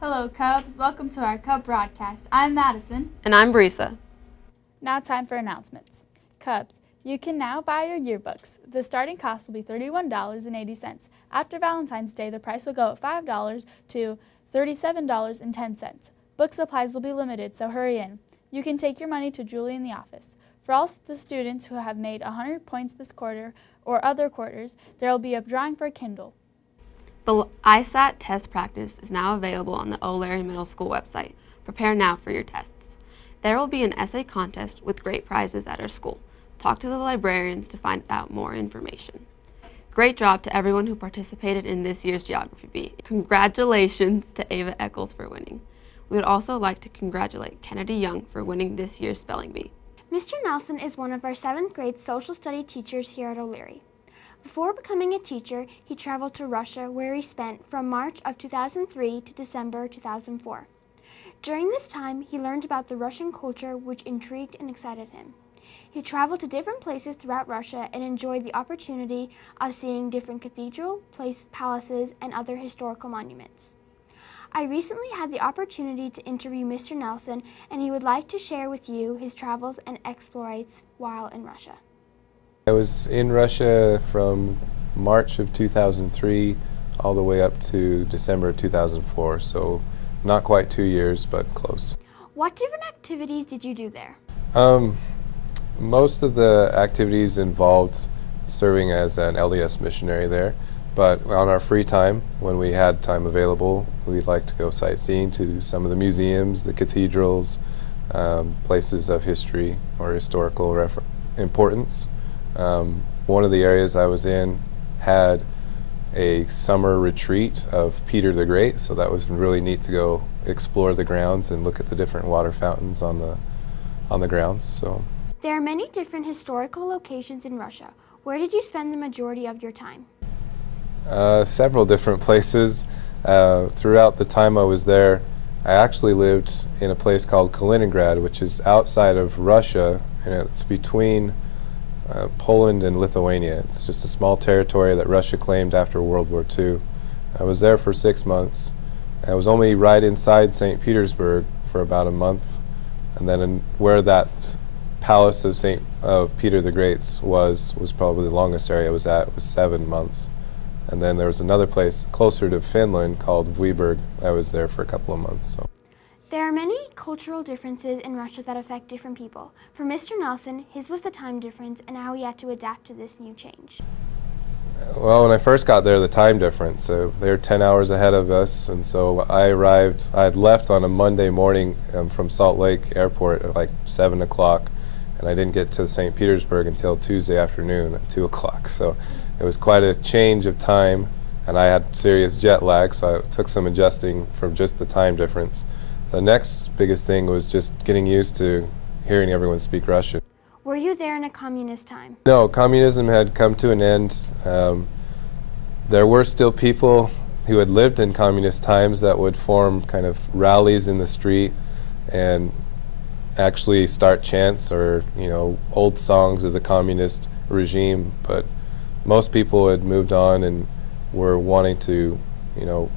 Hello, Cubs. Welcome to our Cub broadcast. I'm Madison. And I'm Brisa. Now time for announcements. Cubs, you can now buy your yearbooks. The starting cost will be $31.80. After Valentine's Day, the price will go up $5 to $37.10. Book supplies will be limited, so hurry in. You can take your money to Julie in the office. For all the students who have made 100 points this quarter or other quarters, there will be a drawing for a Kindle. The ISAT test practice is now available on the O'Leary Middle School website. Prepare now for your tests. There will be an essay contest with great prizes at our school. Talk to the librarians to find out more information. Great job to everyone who participated in this year's Geography Bee. Congratulations to Ava Eccles for winning. We would also like to congratulate Kennedy Young for winning this year's Spelling Bee. Mr. Nelson is one of our 7th grade social study teachers here at O'Leary. Before becoming a teacher, he traveled to Russia, where he spent from March of 2003 to December 2004. During this time, he learned about the Russian culture, which intrigued and excited him. He traveled to different places throughout Russia and enjoyed the opportunity of seeing different cathedrals, palaces, and other historical monuments. I recently had the opportunity to interview Mr. Nelson, and he would like to share with you his travels and exploits while in Russia. I was in Russia from March of 2003 all the way up to December of 2004, so not quite 2 years, but close. What different activities did you do there? Most of the activities involved serving as an LDS missionary there, but on our free time, when we had time available, we'd like to go sightseeing to some of the museums, the cathedrals, places of history or historical importance. One of the areas I was in had a summer retreat of Peter the Great, so that was really neat to go explore the grounds and look at the different water fountains on the grounds. So there are many different historical locations in Russia. Where did you spend the majority of your time? Several different places. Throughout the time I was there, I actually lived in a place called Kaliningrad, which is outside of Russia, and it's between Poland and Lithuania. It's just a small territory that Russia claimed after World War II. I was there for 6 months. I was only right inside St. Petersburg for about a month, and then where that palace of Peter the Great was probably the longest area I was at. It was 7 months. And then there was another place closer to Finland called Vyborg. I was there for a couple of months. So. There are many cultural differences in Russia that affect different people. For Mr. Nelson, his was the time difference and how he had to adapt to this new change. Well, when I first got there, the time difference, so they're 10 hours ahead of us, and so I had left on a Monday morning from Salt Lake Airport at like 7 o'clock, and I didn't get to St. Petersburg until Tuesday afternoon at 2 o'clock. So it was quite a change of time, and I had serious jet lag, so it took some adjusting from just the time difference. The next biggest thing was just getting used to hearing everyone speak Russian. Were you there in a communist time? No, communism had come to an end. There were still people who had lived in communist times that would form kind of rallies in the street and actually start chants or, old songs of the communist regime, but most people had moved on and were wanting to,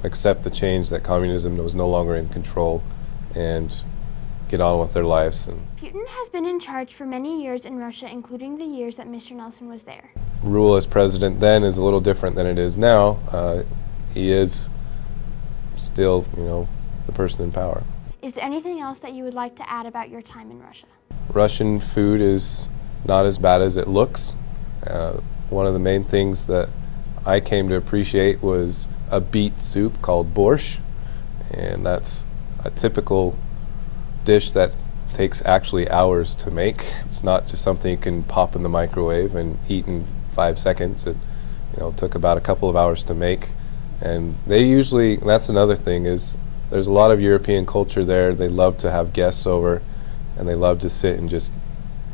accept the change that communism was no longer in control and get on with their lives. And Putin has been in charge for many years in Russia, including the years that Mr. Nelson was there. Rule as president then is a little different than it is now. He is still, the person in power. Is there anything else that you would like to add about your time in Russia? Russian food is not as bad as it looks. One of the main things that I came to appreciate was a beet soup called borscht, and that's a typical dish that takes actually hours to make. It's not just something you can pop in the microwave and eat in 5 seconds. It took about a couple of hours to make, and that's another thing is there's a lot of European culture there. They love to have guests over, and they love to sit and just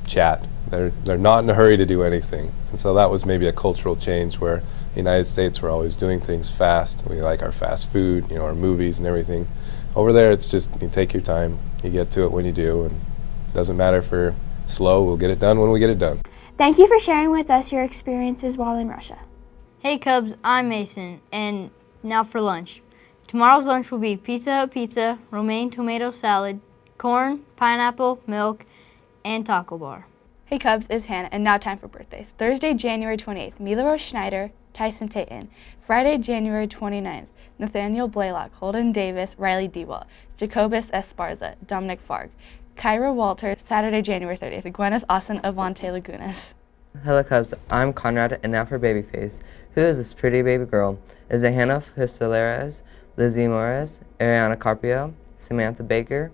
chat. They're not in a hurry to do anything, and so that was maybe a cultural change where the United States we're always doing things fast. We like our fast food, our movies and everything. Over there, it's just you take your time, you get to it when you do, and it doesn't matter if we're slow, we'll get it done when we get it done. Thank you for sharing with us your experiences while in Russia. Hey Cubs, I'm Mason, and now for lunch. Tomorrow's lunch will be Pizza Hut pizza, romaine tomato salad, corn, pineapple, milk, and taco bar. Hey Cubs, it's Hannah, and now time for birthdays. Thursday, January 28th, Mila Rose Schneider, Tyson Tatum. Friday, January 29th, Nathaniel Blaylock, Holden Davis, Riley Dewalt, Jacobus Esparza, Dominic Farg, Kyra Walter. Saturday, January 30th, Gwyneth Austin Avante Lagunas. Hello Cubs, I'm Conrad, and now for Babyface. Who is this pretty baby girl? Is it Hannah Fustellares, Lizzie Morris, Ariana Carpio, Samantha Baker?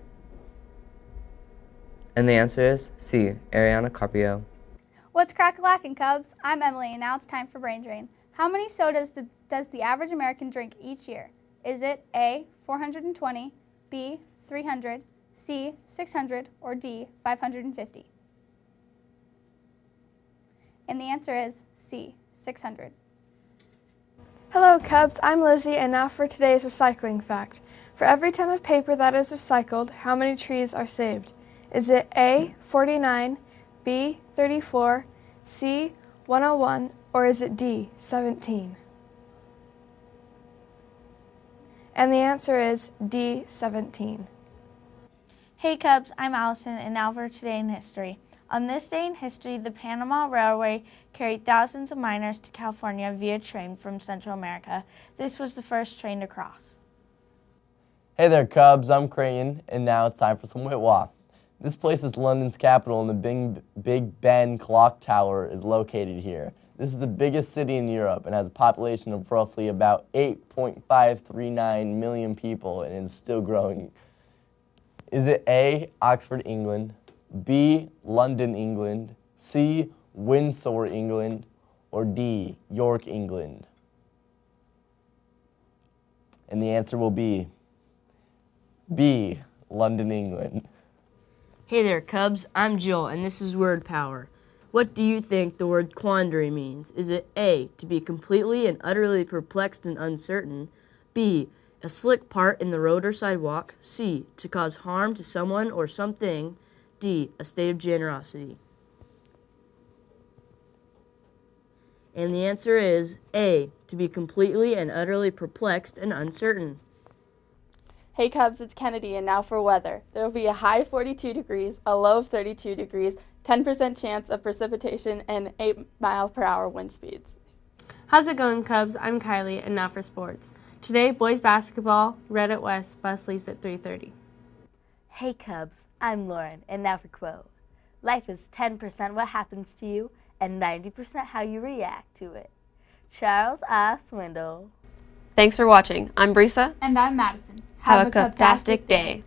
And the answer is C, Ariana Carpio. What's crack-a-lackin', Cubs? I'm Emily, and now it's time for Brain Drain. How many sodas does the average American drink each year? Is it A, 420, B, 300, C, 600, or D, 550? And the answer is C, 600. Hello Cubs, I'm Lizzie, and now for today's recycling fact. For every ton of paper that is recycled, how many trees are saved? Is it A, 49, B, 34, C, 101, or is it D, 17? And the answer is D, 17. Hey Cubs, I'm Allison, and now for Today in History. On this day in history, the Panama Railway carried thousands of miners to California via train from Central America. This was the first train to cross. Hey there Cubs, I'm Creighton, and now it's time for some Whitwa. This place is London's capital, and the Big Ben clock tower is located here. This is the biggest city in Europe and has a population of roughly about 8.539 million people and is still growing. Is it A, Oxford, England, B, London, England, C, Windsor, England, or D, York, England? And the answer will be B, London, England. Hey there, Cubs. I'm Joel, and this is Word Power. What do you think the word quandary means? Is it A, to be completely and utterly perplexed and uncertain, B, a slick part in the road or sidewalk, C, to cause harm to someone or something, D, a state of generosity? And the answer is A, to be completely and utterly perplexed and uncertain. Hey Cubs, it's Kennedy, and now for weather. There will be a high of 42 degrees, a low of 32 degrees, 10% chance of precipitation, and 8-mile-per-hour wind speeds. How's it going, Cubs? I'm Kylie, and now for sports. Today, boys basketball, Red at West, bus leaves at 3:30. Hey Cubs, I'm Lauren, and now for Quote. Life is 10% what happens to you, and 90% how you react to it. Charles I. Swindle. Thanks for watching. I'm Brisa. And I'm Madison. Have a cuptastic day.